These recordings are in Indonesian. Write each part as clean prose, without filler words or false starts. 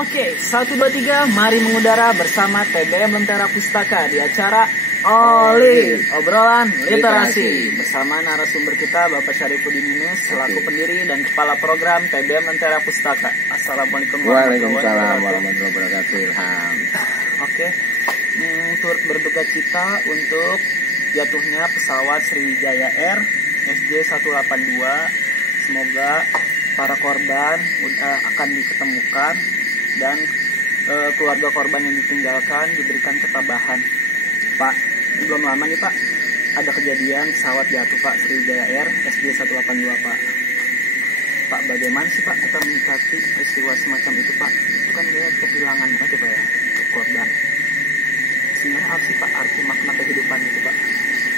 Oke, 1, 2, 3, mari mengudara bersama TBM Lentera Pustaka di acara Oli Obrolan Literasi bersama narasumber kita Bapak Syarifuddin Ines selaku pendiri dan kepala program TBM Lentera Pustaka. Assalamualaikum warahmatullahi wabarakatuh. Ilham. Oke, turut berduka cita untuk jatuhnya pesawat Sriwijaya Air SJ182. Semoga para korban akan diketemukan dan keluarga korban yang ditinggalkan diberikan ketabahan. Pak, belum lama nih Pak, ada kejadian pesawat jatuh Pak, Sriwijaya Air SJ182 Pak. Pak, bagaimana sih Pak kita menyikapi peristiwa semacam itu Pak? Itu kan kayak kehilangan banget ya Pak ya, korban. Sebenarnya apa sih Pak arti makna kehidupan itu Pak?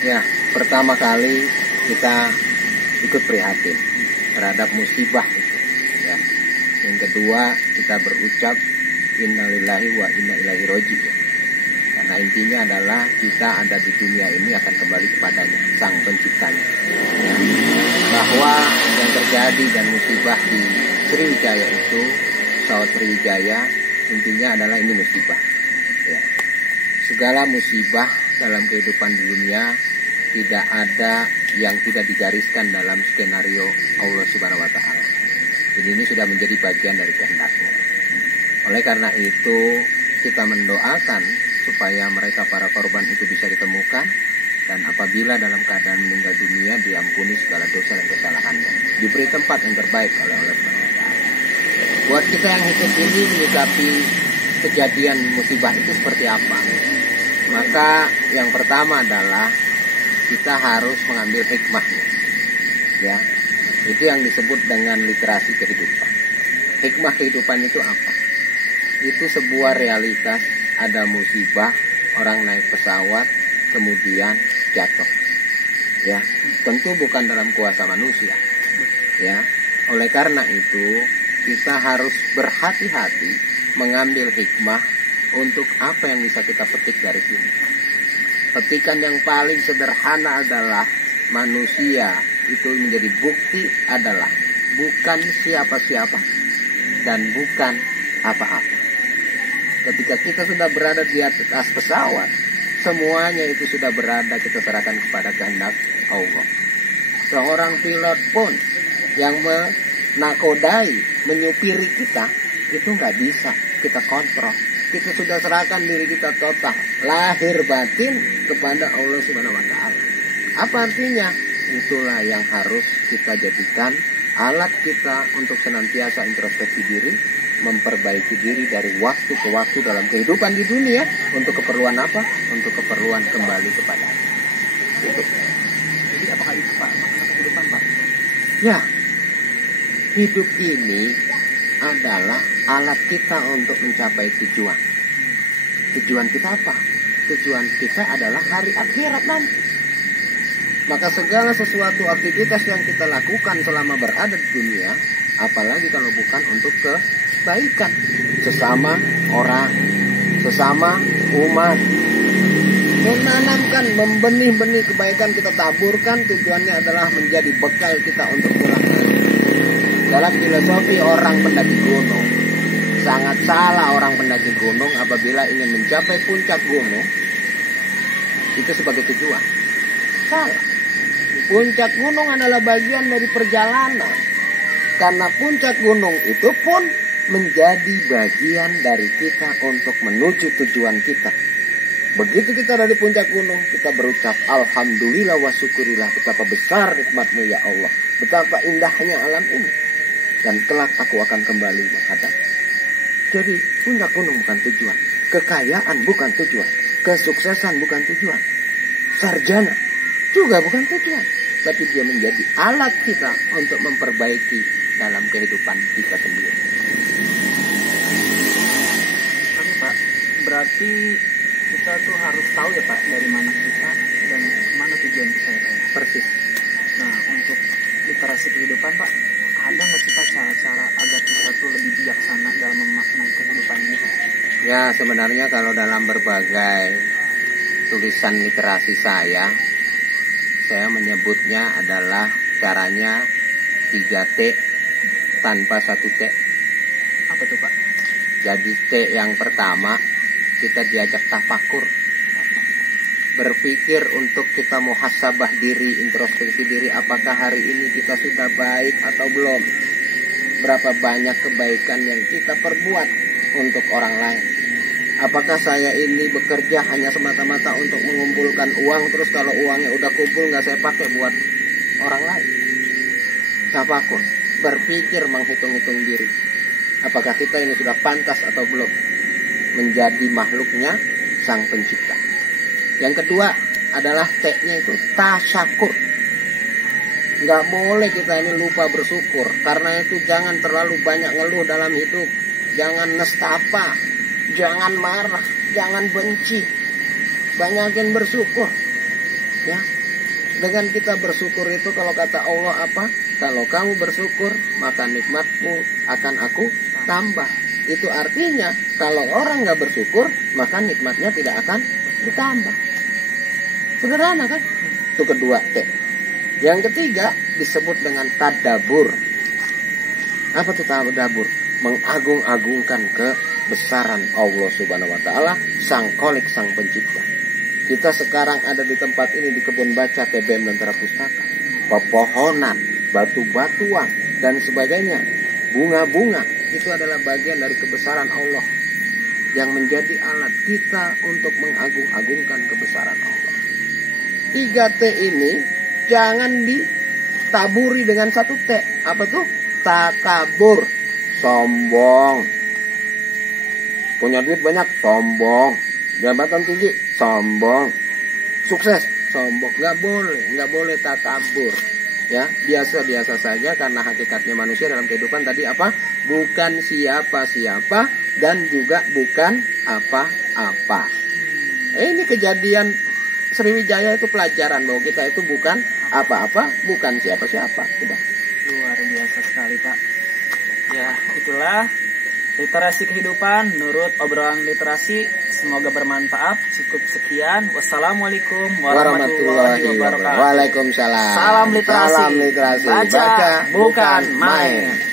Ya, pertama kali kita ikut prihatin terhadap musibah itu. Ya. Yang kedua, kita berucap innalillahi wa inna ilaihi raji'un. Karena intinya adalah kita ada di dunia ini akan kembali kepadanya, Sang Penciptanya. Ya. Bahwa yang terjadi dan musibah di Sriwijaya itu, pesawat Sriwijaya, intinya adalah ini musibah. Ya. Segala musibah dalam kehidupan di dunia tidak ada yang tidak digariskan dalam skenario Allah Subhanahu wa Ta'ala. Ini sudah menjadi bagian dari kehendaknya. Oleh karena itu, kita mendoakan supaya mereka para korban itu bisa ditemukan, dan apabila dalam keadaan meninggal dunia diampuni segala dosa dan kesalahannya, diberi tempat yang terbaik oleh Allah Subhanahu wa Ta'ala. Buat kita yang hidup ini menyikapi kejadian musibah itu seperti apa? Maka yang pertama adalah kita harus mengambil hikmahnya. Ya, itu yang disebut dengan literasi kehidupan. Hikmah kehidupan itu apa? Itu sebuah realitas, ada musibah, orang naik pesawat, kemudian jatuh. Ya, tentu bukan dalam kuasa manusia. Ya, oleh karena itu kita harus berhati-hati mengambil hikmah untuk apa yang bisa kita petik dari sini. Petikan yang paling sederhana adalah manusia itu menjadi bukti adalah bukan siapa-siapa dan bukan apa-apa. Ketika kita sudah berada di atas pesawat, semuanya itu sudah berada, kita serahkan kepada kehendak Allah. Seorang pilot pun yang menakodai, menyupiri kita, itu nggak bisa kita kontrol. Kita sudah serahkan diri kita total, lahir batin kepada Allah Subhanahu wa Ta'ala. Apa artinya? Itulah yang harus kita jadikan alat kita untuk senantiasa introspeksi diri, memperbaiki diri dari waktu ke waktu dalam kehidupan di dunia. Untuk keperluan apa? Untuk keperluan kembali kepada Allah. Itu. Jadi apakah itu Pak makna kehidupan Pak? Ya, hidup ini adalah alat kita untuk mencapai tujuan. Tujuan kita apa? Tujuan kita adalah hari akhirat nanti. Maka segala sesuatu aktivitas yang kita lakukan selama berada di dunia, apalagi kalau bukan untuk kebaikan sesama orang, sesama umat. Menanamkan, membenih-benih kebaikan kita taburkan, tujuannya adalah menjadi bekal kita untuk pulang nanti. Dalam filosofi orang pendaki gunung, sangat salah orang pendaki gunung apabila ingin mencapai puncak gunung itu sebagai tujuan. Salah. Puncak gunung adalah bagian dari perjalanan. Karena puncak gunung itu pun menjadi bagian dari kita untuk menuju tujuan kita. Begitu kita dari puncak gunung, kita berucap alhamdulillah wa syukurillah, betapa besar nikmatmu ya Allah, betapa indahnya alam ini. Dan kelak aku akan kembali menghadap. Jadi puncak gunung bukan tujuan, kekayaan bukan tujuan, kesuksesan bukan tujuan, sarjana juga bukan tujuan, tapi dia menjadi alat kita untuk memperbaiki dalam kehidupan kita sendiri. Tapi Pak, berarti kita tuh harus tahu ya Pak dari mana kita dan mana tujuan kita ya Pak. Persis. Nah, untuk literasi kehidupan Pak, ada nggak sih Pak cara-cara agar kita tuh lebih bijaksana dalam memaknai kehidupan ini Pak? Ya, sebenarnya kalau dalam berbagai tulisan literasi saya menyebutnya adalah caranya 3T tanpa 1T. Apa tuh Pak? Jadi T yang pertama, kita diajak tafakur, berpikir untuk kita muhasabah diri, introspeksi diri, apakah hari ini kita sudah baik atau belum, berapa banyak kebaikan yang kita perbuat untuk orang lain. Apakah saya ini bekerja hanya semata-mata untuk mengumpulkan uang, terus kalau uangnya udah kumpul nggak saya pakai buat orang lain. Tafakur, berpikir, menghitung-hitung diri, apakah kita ini sudah pantas atau belum menjadi makhluknya Sang Pencipta. Yang kedua adalah T-nya itu tasyakur. Nggak boleh kita ini lupa bersyukur. Karena itu jangan terlalu banyak ngeluh dalam hidup. Jangan nestapa, jangan marah, jangan benci. Banyakin bersyukur. Ya. Dengan kita bersyukur itu, kalau kata Allah apa? Kalau kamu bersyukur, maka nikmatmu akan aku tambah. Itu artinya kalau orang nggak bersyukur, maka nikmatnya tidak akan ditambah. Sederhana kan? Itu kedua T. Yang ketiga disebut dengan tadabur. Apa itu tadabur? Mengagung-agungkan kebesaran Allah Subhanahu wa taala, Sang Kholik, Sang Pencipta. Kita sekarang ada di tempat ini, di Kebun Baca TBM Lentera Pustaka. Pepohonan, batu-batuan dan sebagainya, bunga-bunga, itu adalah bagian dari kebesaran Allah yang menjadi alat kita untuk mengagung-agungkan kebesaran Allah. 3 T ini jangan ditaburi dengan 1 T. Apa tuh? Takabur, sombong. Punya duit banyak, sombong. Jabatan tinggi, sombong. Sukses, sombong. Nggak boleh takabur. Ya, biasa-biasa saja, karena hakikatnya manusia dalam kehidupan tadi apa? Bukan siapa-siapa dan juga bukan apa-apa. Ini kejadian Sriwijaya itu pelajaran bahwa kita itu bukan apa-apa, bukan siapa-siapa. Sudah. Luar biasa sekali, Pak. Ya, itulah literasi kehidupan menurut obrolan literasi. Semoga bermanfaat. Cukup sekian. Wassalamualaikum warahmatullahi wabarakatuh. Waalaikumsalam. Salam literasi. Salam literasi. Baca bukan main.